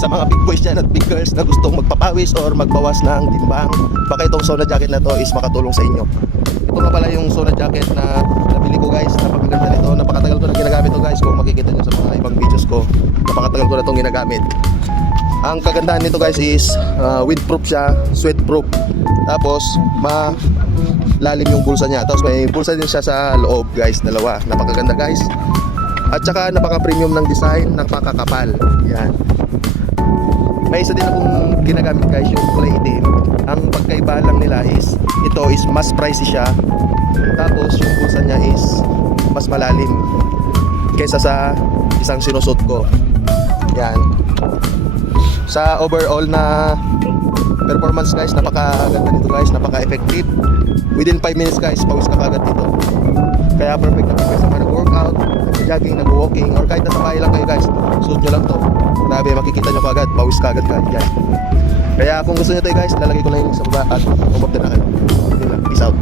sa mga big boys dyan at big girls na gustong magpapawis or magbawas ng timbang, baka itong sauna jacket na to is makatulong sa inyo. Ito nga pala yung sauna jacket na nabili ko guys. Napakaganda nito, napakatagal ko na ginagamit to guys. Kung makikita nyo sa mga ibang videos ko, napakatagal ko na itong ginagamit. Ang kagandahan nito guys is windproof siya, sweatproof. Tapos malalim yung bulsa niya. Tapos may bulsa din siya sa loob guys, dalawa. Napakaganda guys. At saka napaka-premium ng design, napakakapal. Yan. May isa din akong ginagamit guys, yung kulay itim. Ang pagkaiba lang nila is ito is mas pricey siya. Tapos yung bulsa niya is mas malalim kaysa sa isang sinusot ko. Yan. Sa overall na performance guys, napakaganda nito guys, napaka-effective. Within 5 minutes guys, pawis ka kagad dito. Kaya perfect na perfect sa mga nag-workout, nag-jogging, nag-walking, or kahit nasa bahay lang kayo guys, suot nyo lang to. Grabe, makikita nyo kagad, pawis kagad guys. Kaya kung gusto nyo to guys, lalagay ko lang yung link sa baba at umabda na kayo. Peace out.